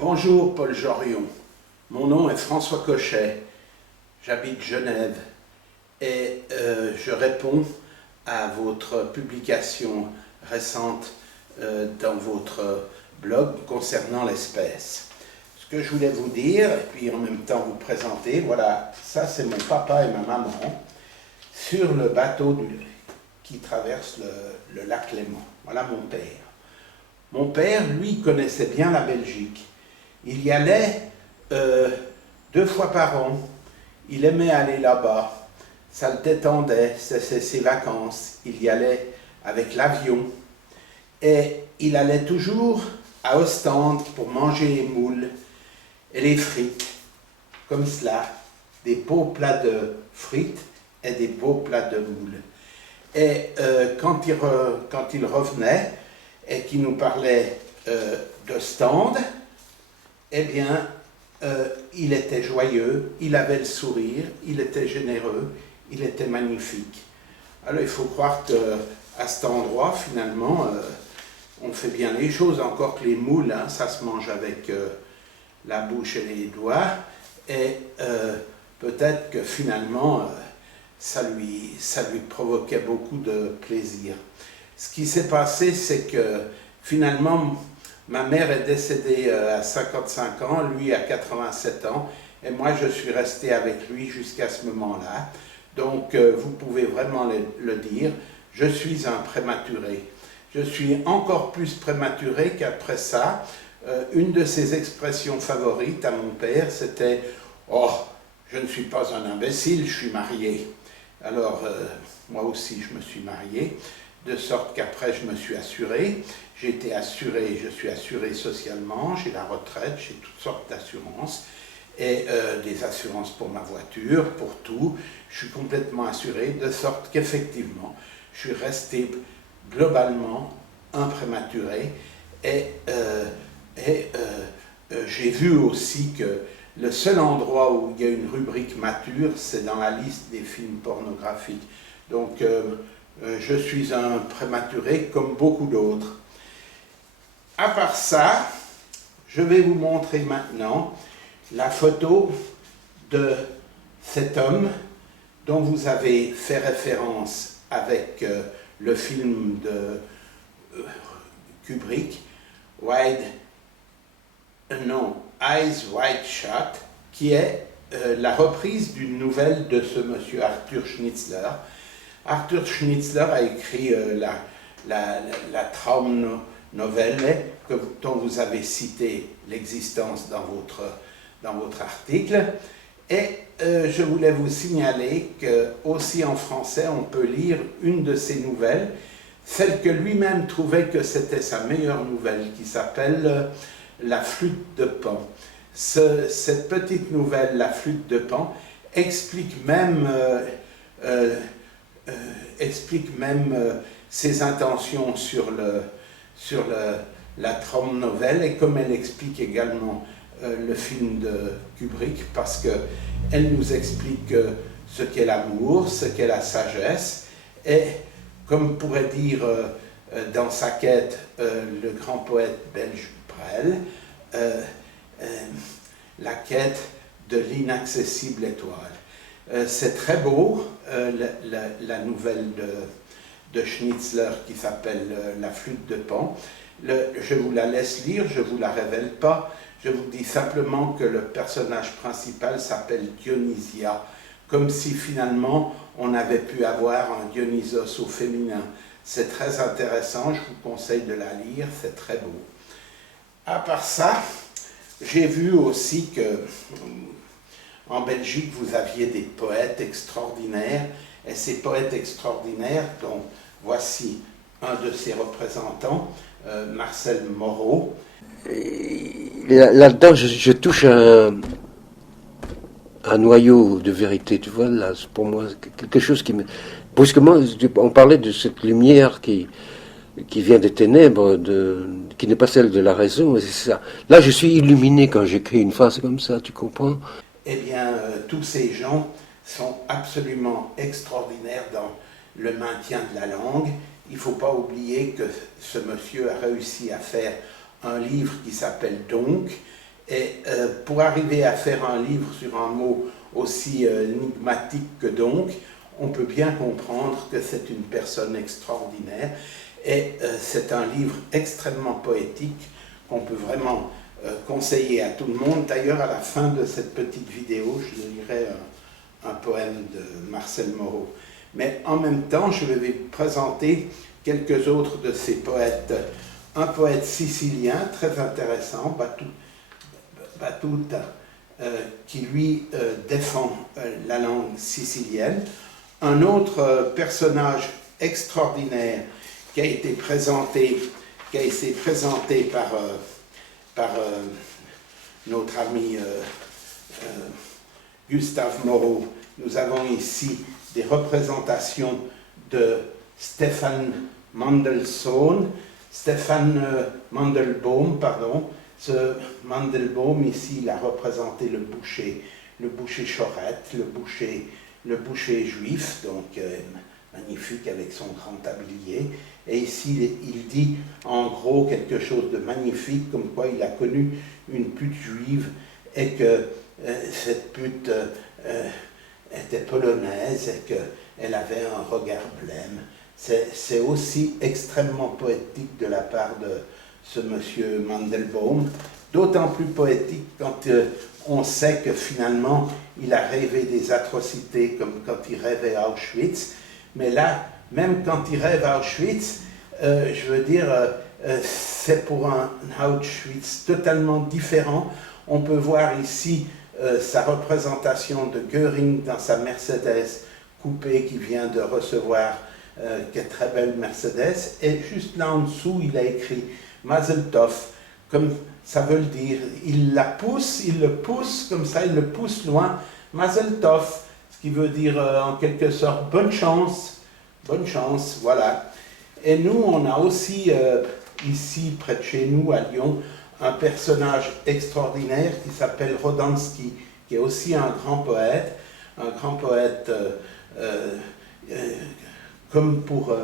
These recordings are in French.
Bonjour Paul Jorion, mon nom est François Cochet, j'habite Genève et je réponds à votre publication récente dans votre blog concernant l'espèce. Ce que je voulais vous dire, et puis en même temps vous présenter, voilà, ça c'est mon papa et ma maman sur le bateau qui traverse le lac Léman. Voilà mon père. Mon père, lui, connaissait bien la Belgique. Il y allait 2 fois par an. Il aimait aller là-bas. Ça le détendait, c'était ses vacances. Il y allait avec l'avion. Et il allait toujours à Ostende pour manger les moules et les frites. Comme cela, des beaux plats de frites et des beaux plats de moules. Et quand il revenait et qu'il nous parlait d'Ostende, eh bien, il était joyeux, il avait le sourire, il était généreux, il était magnifique. Alors il faut croire qu'à cet endroit, finalement, on fait bien les choses, encore que les moules, hein, ça se mange avec la bouche et les doigts, et peut-être que finalement, ça lui provoquait beaucoup de plaisir. Ce qui s'est passé, c'est que finalement, ma mère est décédée à 55 ans, lui à 87 ans, et moi je suis resté avec lui jusqu'à ce moment-là. Donc vous pouvez vraiment le dire, je suis un prématuré. Je suis encore plus prématuré qu'après ça. Une de ses expressions favorites à mon père, c'était « Oh, je ne suis pas un imbécile, je suis marié ». Alors, moi aussi je me suis marié, de sorte qu'après je me suis assuré. J'ai été assuré, je suis assuré socialement, j'ai la retraite, j'ai toutes sortes d'assurances, et des assurances pour ma voiture, pour tout. Je suis complètement assuré, de sorte qu'effectivement, je suis resté globalement un prématuré, et j'ai vu aussi que le seul endroit où il y a une rubrique mature, c'est dans la liste des films pornographiques. Donc, je suis un prématuré comme beaucoup d'autres. À part ça, je vais vous montrer maintenant la photo de cet homme dont vous avez fait référence avec le film de Kubrick, Eyes Wide Shut, qui est la reprise d'une nouvelle de ce monsieur Arthur Schnitzler. Arthur Schnitzler a écrit la Traumnovelle dont vous avez cité l'existence dans votre article. Et je voulais vous signaler qu'aussi en français, on peut lire une de ces nouvelles, celle que lui-même trouvait que c'était sa meilleure nouvelle, qui s'appelle La flûte de Pan. Cette petite nouvelle, La flûte de Pan, explique même ses intentions sur la Traumnovelle, et comme elle explique également le film de Kubrick, parce qu'elle nous explique ce qu'est l'amour, ce qu'est la sagesse, et comme pourrait dire dans sa quête le grand poète belge Brel, la quête de l'inaccessible étoile. C'est très beau, la nouvelle de Schnitzler qui s'appelle La flûte de Pan. Je vous la laisse lire, je ne vous la révèle pas. Je vous dis simplement que le personnage principal s'appelle Dionysia, comme si finalement on avait pu avoir un Dionysos au féminin. C'est très intéressant, je vous conseille de la lire, c'est très beau. À part ça, j'ai vu aussi que en Belgique, vous aviez des poètes extraordinaires, et ces poètes extraordinaires, dont voici un de ses représentants, Marcel Moreau. Là-dedans, je touche un noyau de vérité, tu vois, là, pour moi, quelque chose qui me... Brusquement, on parlait de cette lumière qui vient des ténèbres, qui n'est pas celle de la raison, et c'est ça. Là, je suis illuminé quand j'écris une phrase comme ça, tu comprends ? Eh bien, tous ces gens sont absolument extraordinaires dans le maintien de la langue. Il ne faut pas oublier que ce monsieur a réussi à faire un livre qui s'appelle Donc, Et pour arriver à faire un livre sur un mot aussi énigmatique que donc, on peut bien comprendre que c'est une personne extraordinaire. Et c'est un livre extrêmement poétique qu'on peut vraiment conseiller à tout le monde. D'ailleurs, à la fin de cette petite vidéo, je lirai un poème de Marcel Moreau. Mais en même temps, je vais vous présenter quelques autres de ces poètes. Un poète sicilien très intéressant, Battuta, qui lui défend la langue sicilienne. Un autre personnage extraordinaire qui a été présenté par notre ami Gustave Moreau. Nous avons ici des représentations de Stefan Mandelbaum, Ce Mandelbaum, ici, il a représenté le boucher Chorette, le boucher juif, donc magnifique avec son grand tablier. Et ici, il dit en gros quelque chose de magnifique, comme quoi il a connu une pute juive et que cette pute était polonaise et qu'elle avait un regard blême. C'est aussi extrêmement poétique de la part de ce monsieur Mandelbaum, d'autant plus poétique quand on sait que finalement il a rêvé des atrocités comme quand il rêvait à Auschwitz, mais là, même quand il rêve à Auschwitz, je veux dire, c'est pour un Auschwitz totalement différent. On peut voir ici sa représentation de Göring dans sa Mercedes coupée qui vient de recevoir, quelle très belle Mercedes, et juste là en dessous, il a écrit Mazel Tov, comme ça veut le dire. Il le pousse, comme ça, il le pousse loin. Mazel Tov, ce qui veut dire en quelque sorte bonne chance, voilà. Et nous, on a aussi ici, près de chez nous, à Lyon, un personnage extraordinaire qui s'appelle Rodansky, qui est aussi un grand poète comme pour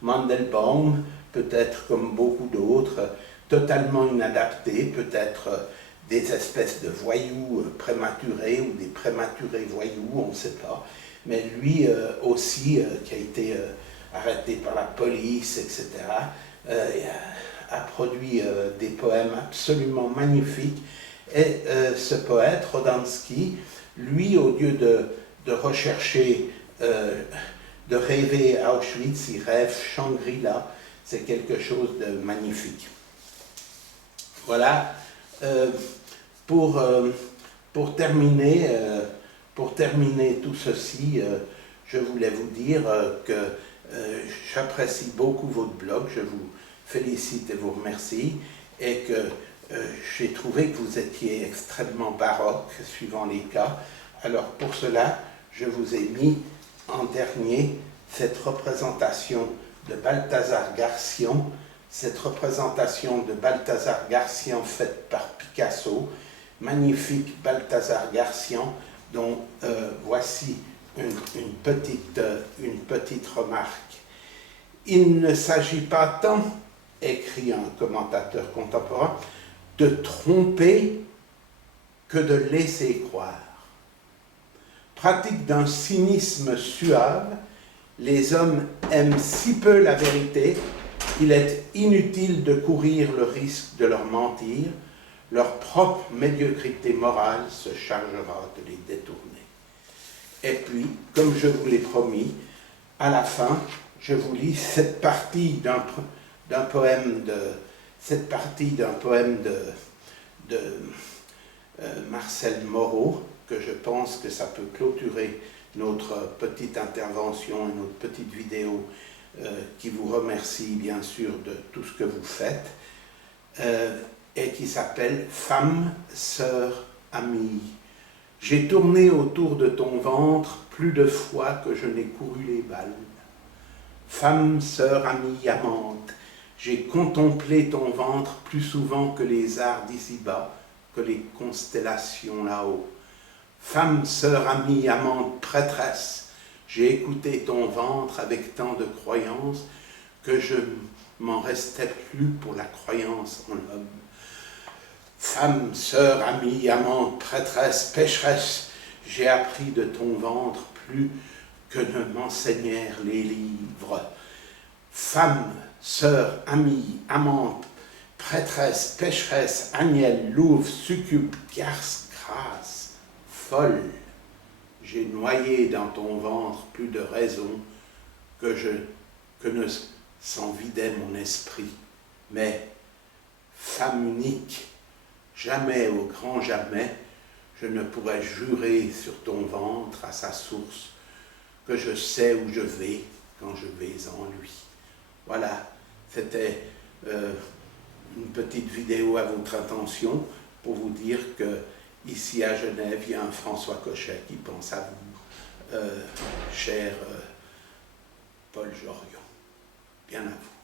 Mandelbaum, peut-être comme beaucoup d'autres, totalement inadapté, peut-être des espèces de voyous prématurés ou des prématurés voyous, on ne sait pas. Mais lui aussi, qui a été arrêté par la police, etc., a produit des poèmes absolument magnifiques. Et ce poète, Rodansky, lui, au lieu de rechercher, de rêver à Auschwitz, il rêve Shangri-La. C'est quelque chose de magnifique. Voilà. Pour terminer tout ceci, je voulais vous dire que j'apprécie beaucoup votre blog, je vous félicite et vous remercie, et que j'ai trouvé que vous étiez extrêmement baroque, suivant les cas. Alors pour cela, je vous ai mis en dernier cette représentation de Balthazar Garcian, faite par Picasso, magnifique Balthazar Garcian, dont voici une petite remarque. Il ne s'agit pas tant, écrit un commentateur contemporain, de tromper que de laisser croire. Pratique d'un cynisme suave, les hommes aiment si peu la vérité qu'il est inutile de courir le risque de leur mentir, leur propre médiocrité morale se chargera de les détourner. Et puis, comme je vous l'ai promis, à la fin, je vous lis cette partie d'un poème de Marcel Moreau, que je pense que ça peut clôturer notre petite intervention et notre petite vidéo qui vous remercie bien sûr de tout ce que vous faites et qui s'appelle « Femme, sœur, amie ». J'ai tourné autour de ton ventre plus de fois que je n'ai couru les balles. Femme, sœur, amie, amante, j'ai contemplé ton ventre plus souvent que les arts d'ici-bas, que les constellations là-haut. Femme, sœur, amie, amante, prêtresse, j'ai écouté ton ventre avec tant de croyance que je m'en restais plus pour la croyance en l'homme. Femme, sœur, amie, amante, prêtresse, pécheresse, j'ai appris de ton ventre plus que ne m'enseignèrent les livres. Femme, sœur, amie, amante, prêtresse, pécheresse, agnelle, louve, succube, garce, crasse, folle, j'ai noyé dans ton ventre plus de raisons que ne s'en vidait mon esprit. Mais, femme unique, jamais, au grand jamais, je ne pourrais jurer sur ton ventre à sa source que je sais où je vais quand je vais en lui. Voilà, c'était une petite vidéo à votre attention pour vous dire que ici à Genève, il y a un François Cochet qui pense à vous, cher Paul Jorion. Bien à vous.